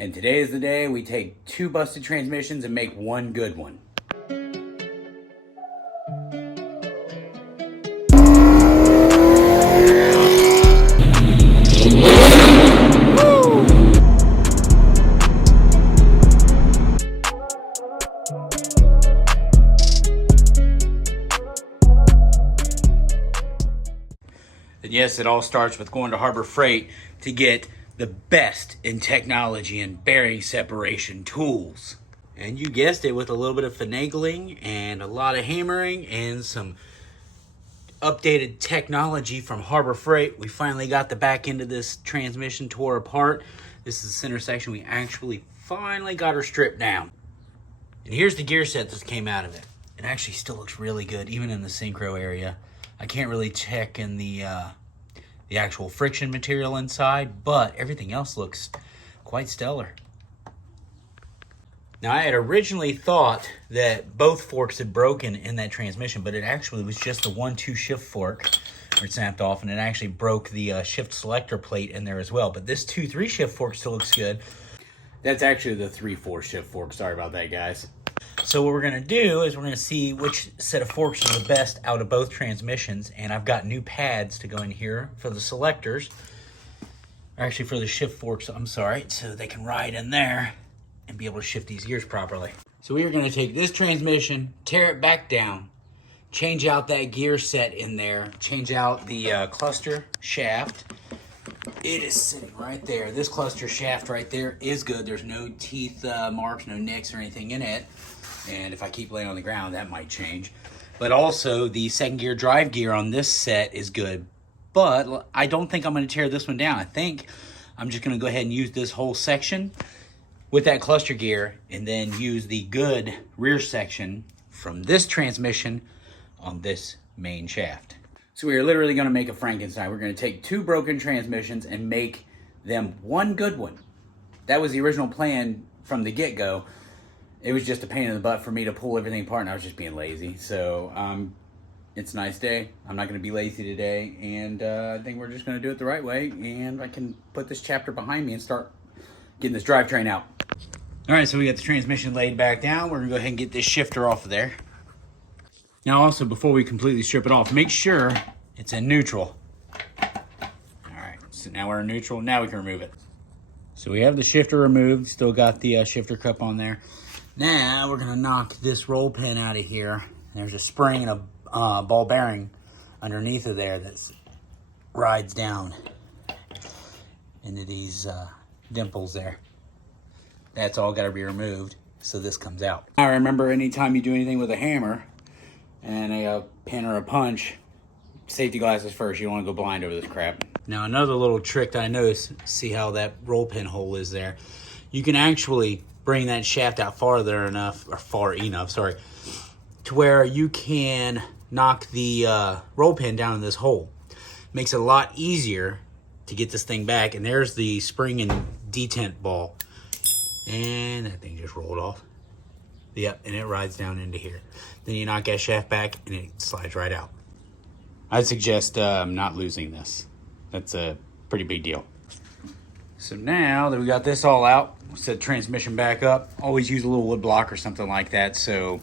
And today is the day we take 2 busted transmissions and make 1 good one. And yes, it all starts with going to Harbor Freight to get the best in technology and bearing separation tools. And you guessed it, with a little bit of finagling and a lot of hammering and some updated technology from Harbor Freight, we finally got the back end of this transmission tore apart. This is the center section. We actually finally got her stripped down. And here's the gear set that came out of it. It actually still looks really good, even in the synchro area. I can't really check in the actual friction material inside, but everything else looks quite stellar. Now, I had originally thought that both forks had broken in that transmission, but it actually was just the 1-2 shift fork where it snapped off, and it actually broke the shift selector plate in there as well. But this 2-3 shift fork still looks good. That's actually the 3-4 shift fork. Sorry about that, guys. So what we're going to do is we're going to see which set of forks are the best out of both transmissions. And I've got new pads to go in here for the selectors. Or actually for the shift forks, I'm sorry. So they can ride in there and be able to shift these gears properly. So we are going to take this transmission, tear it back down, change out that gear set in there, change out the cluster shaft. It is sitting right there. This cluster shaft right there is good. There's no teeth marks, no nicks or anything in it. And if I keep laying on the ground, that might change. But also, the second gear drive gear on this set is good. But I don't think I'm going to tear this one down. I think I'm just going to go ahead and use this whole section with that cluster gear, and then use the good rear section from this transmission on this main shaft. So we are literally going to make a Frankenstein. We're going to take 2 broken transmissions and make them 1 good one. That was the original plan from the get-go. It was just a pain in the butt for me to pull everything apart, and I was just being lazy. So it's a nice day. I'm not going to be lazy today, and I think we're just going to do it the right way, and I can put this chapter behind me and start getting this drivetrain out. All right, so we got the transmission laid back down. We're going to go ahead and get this shifter off of there. Now also, before we completely strip it off, make sure it's in neutral. All right, so now we're in neutral. Now we can remove it. So we have the shifter removed. Still got the shifter cup on there. Now we're going to knock this roll pin out of here. There's a spring and a ball bearing underneath of there that rides down into these dimples there. That's all got to be removed so this comes out. Now remember, anytime you do anything with a hammer and a pin or a punch, safety glasses first. You don't want to go blind over this crap. Now another little trick that I noticed, see how that roll pin hole is there? You can actually bring that shaft out far enough to where you can knock the roll pin down in this hole. Makes it a lot easier to get this thing back. And there's the spring and detent ball. And that thing just rolled off. Yep, and it rides down into here. Then you knock that shaft back and it slides right out. I'd suggest not losing this. That's a pretty big deal. So now that we got this all out, we'll set transmission back up. Always use a little wood block or something like that so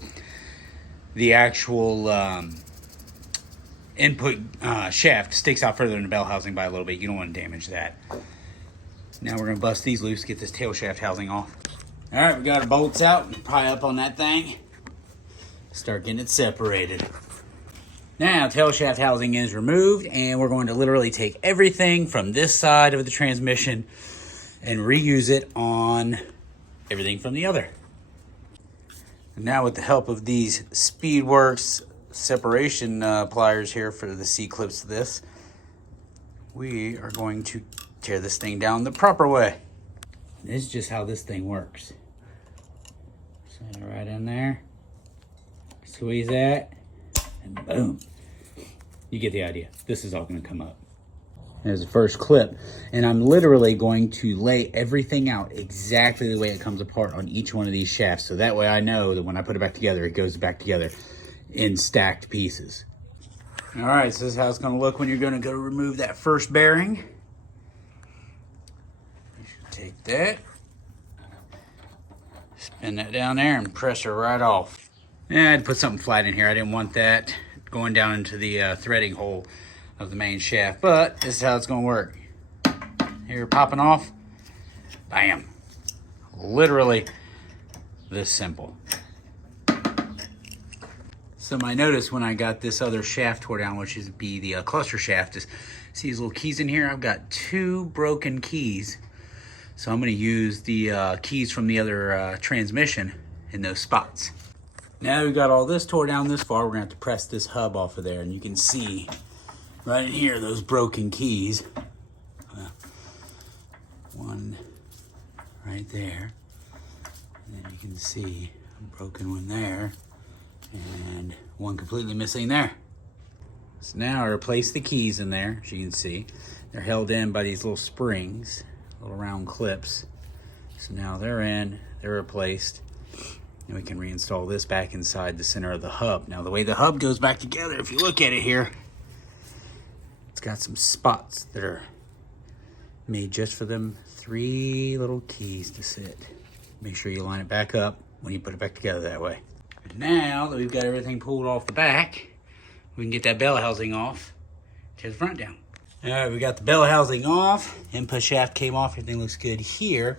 the actual input shaft sticks out further than the bell housing by a little bit. You don't want to damage that. Now we're going to bust these loose, get this tail shaft housing off. All right, we got our bolts out. Pry up on that thing. Start getting it separated. Now, tail shaft housing is removed, and we're going to literally take everything from this side of the transmission and reuse it on everything from the other. And now with the help of these Speedworks separation pliers here for the C-clips to this, we are going to tear this thing down the proper way. This is just how this thing works. Set it right in there. Squeeze that. And boom. You get the idea. This is all going to come up. There's the first clip. And I'm literally going to lay everything out exactly the way it comes apart on each one of these shafts. So that way I know that when I put it back together, it goes back together in stacked pieces. All right, so this is how it's going to look when you're going to go to remove that first bearing. You should take that, Spin that down there and press her right off. And I had to put something flat in here. I didn't want that going down into the threading hole of the main shaft, but this is how it's gonna work. Here, popping off, bam. Literally this simple. Something I noticed when I got this other shaft tore down, which is the cluster shaft, is see these little keys in here? I've got 2 broken keys. So I'm gonna use the keys from the other transmission in those spots. Now we've got all this tore down this far, we're gonna have to press this hub off of there, and you can see right in here those broken keys. One right there, and then you can see a broken one there, and one completely missing there. So now I replace the keys in there, as you can see. They're held in by these little springs, little round clips. So now they're in, they're replaced, and we can reinstall this back inside the center of the hub. Now the way the hub goes back together, if you look at it here, it's got some spots that are made just for them 3 little keys to sit. Make sure you line it back up when you put it back together that way. And now that we've got everything pulled off the back, we can get that bell housing off, tear the front down. All right, we got the bell housing off, input shaft came off, everything looks good here.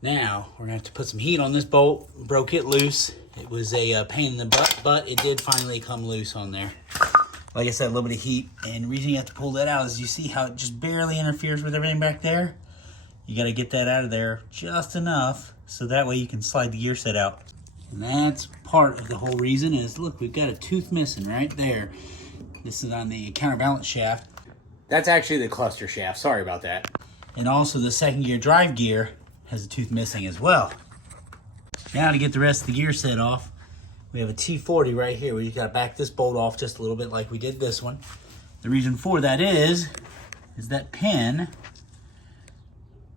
Now, we're gonna have to put some heat on this bolt, broke it loose. It was a pain in the butt, but it did finally come loose on there. Like I said, a little bit of heat, and the reason you have to pull that out is you see how it just barely interferes with everything back there? You gotta get that out of there just enough, so that way you can slide the gear set out. And that's part of the whole reason is, look, we've got a tooth missing right there. This is on the counterbalance shaft. That's actually the cluster shaft, sorry about that. And also the second gear drive gear has a tooth missing as well. Now to get the rest of the gear set off, we have a T40 right here. We just gotta back this bolt off just a little bit like we did this one. The reason for that is that pin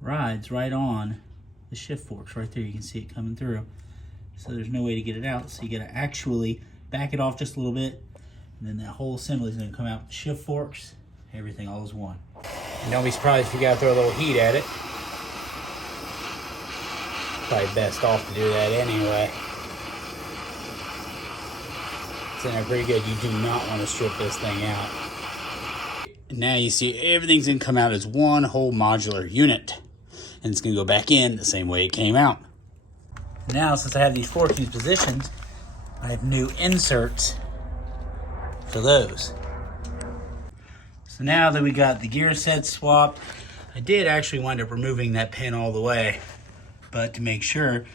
rides right on the shift forks right there. You can see it coming through. So there's no way to get it out. So you gotta actually back it off just a little bit, and then that whole assembly is gonna come out. Shift forks, everything all is one. And don't be surprised if you gotta throw a little heat at it. Probably best off to do that anyway. It's in there pretty good. You do not want to strip this thing out. Now you see everything's gonna come out as one whole modular unit. And it's gonna go back in the same way it came out. Now, since I have these 4 keys positioned, I have new inserts for those. So now that we got the gear set swapped, I did actually wind up removing that pin all the way, but to make sure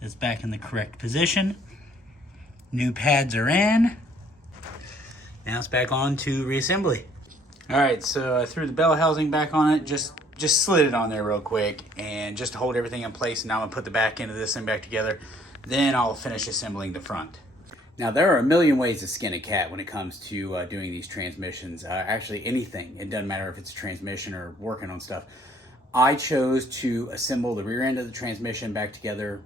it's back in the correct position. New pads are in. Now it's back on to reassembly. All right, so I threw the bell housing back on it, just slid it on there real quick, and just to hold everything in place. Now I'm gonna put the back end of this thing back together. Then I'll finish assembling the front. Now there are a million ways to skin a cat when it comes to doing these transmissions. Actually anything, it doesn't matter if it's a transmission or working on stuff. I chose to assemble the rear end of the transmission back together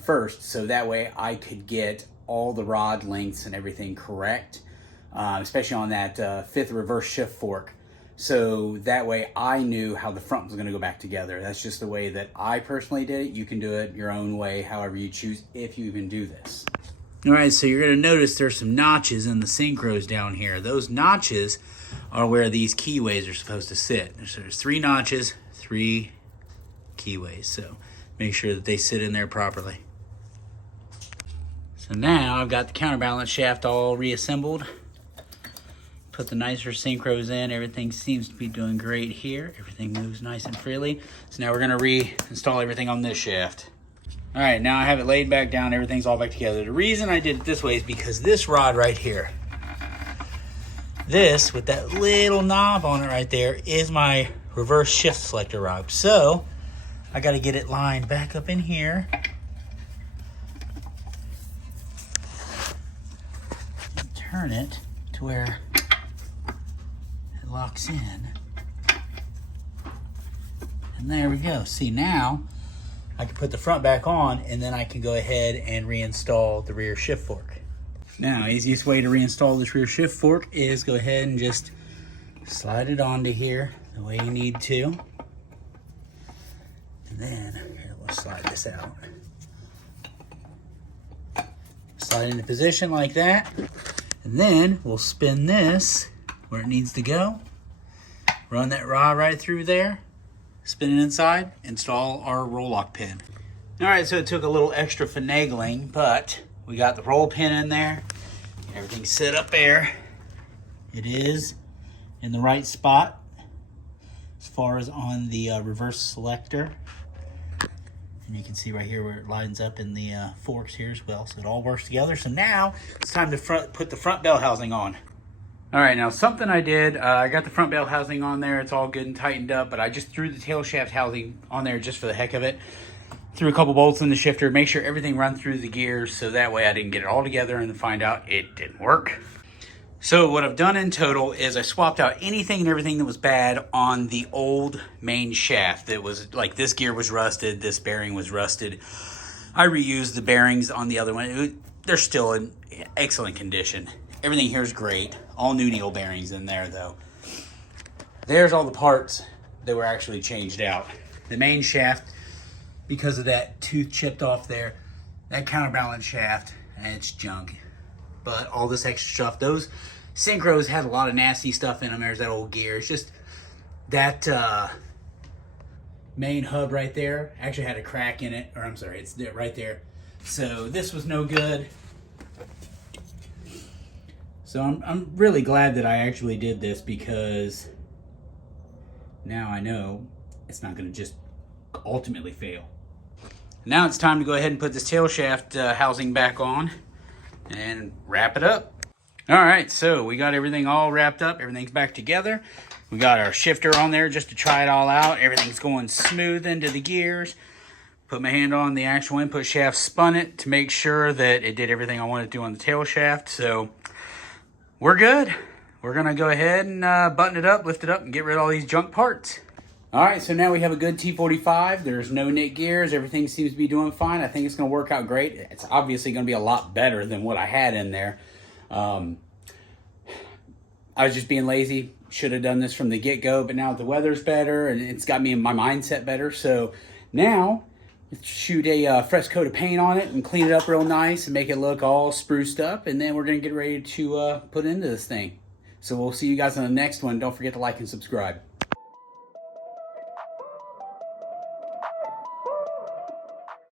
first, so that way I could get all the rod lengths and everything correct, especially on that 5th reverse shift fork. So that way I knew how the front was gonna go back together. That's just the way that I personally did it. You can do it your own way, however you choose, if you even do this. All right, so you're gonna notice there's some notches in the synchros down here. Those notches are where these keyways are supposed to sit. So there's 3 notches, 3 keyways. So make sure that they sit in there properly. So now I've got the counterbalance shaft all reassembled. Put the nicer synchros in. Everything seems to be doing great here. Everything moves nice and freely. So now we're gonna reinstall everything on this shaft. All right, now I have it laid back down. Everything's all back together. The reason I did it this way is because this rod right here, this with that little knob on it right there, is my reverse shift selector rod. So I gotta get it lined back up in here. And turn it to where it locks in. And there we go. See, now I can put the front back on, and then I can go ahead and reinstall the rear shift fork. Now, easiest way to reinstall this rear shift fork is go ahead and just slide it onto here the way you need to. And then, here, we'll slide this out. slide into position like that. And then we'll spin this where it needs to go. Run that rod right through there. Spin it inside. Install our roll lock pin. All right, so it took a little extra finagling, but we got the roll pin in there. Everything's set up there. It is in the right spot as far as on the reverse selector. And you can see right here where it lines up in the forks here as well. So it all works together. So now it's time to put the front bell housing on. All right, now something I did, I got the front bell housing on there. It's all good and tightened up, but I just threw the tail shaft housing on there just for the heck of it. Threw a couple bolts in the shifter, make sure everything run through the gears so that way I didn't get it all together and then find out it didn't work. So what I've done in total is I swapped out anything and everything that was bad on the old main shaft. That was like, this gear was rusted, this bearing was rusted. I reused the bearings on the other one. They're still in excellent condition. Everything here is great. All new needle bearings in there though. There's all the parts that were actually changed out. The main shaft, because of that tooth chipped off there, that counterbalance shaft, it's junk. But all this extra stuff, those synchros had a lot of nasty stuff in them. There's that old gear. It's just that main hub right there actually had a crack in it, or I'm sorry, it's right there. So this was no good. So I'm really glad that I actually did this, because now I know it's not going to just ultimately fail. Now it's time to go ahead and put this tail shaft housing back on and wrap it up. All right, so we got everything all wrapped up. Everything's back together. We got our shifter on there just to try it all out. Everything's going smooth into the gears. Put my hand on the actual input shaft, spun it to make sure that it did everything I wanted to do on the tail shaft. So we're good. We're gonna go ahead and button it up, lift it up, and get rid of all these junk parts. All right, so now we have a good T45. There's no nick gears. Everything seems to be doing fine. I think it's going to work out great. It's obviously going to be a lot better than what I had in there. I was just being lazy. Should have done this from the get-go, but now the weather's better and it's got me in my mindset better. So now, let's shoot a fresh coat of paint on it and clean it up real nice and make it look all spruced up. And then we're going to get ready to put into this thing. So we'll see you guys on the next one. Don't forget to like and subscribe.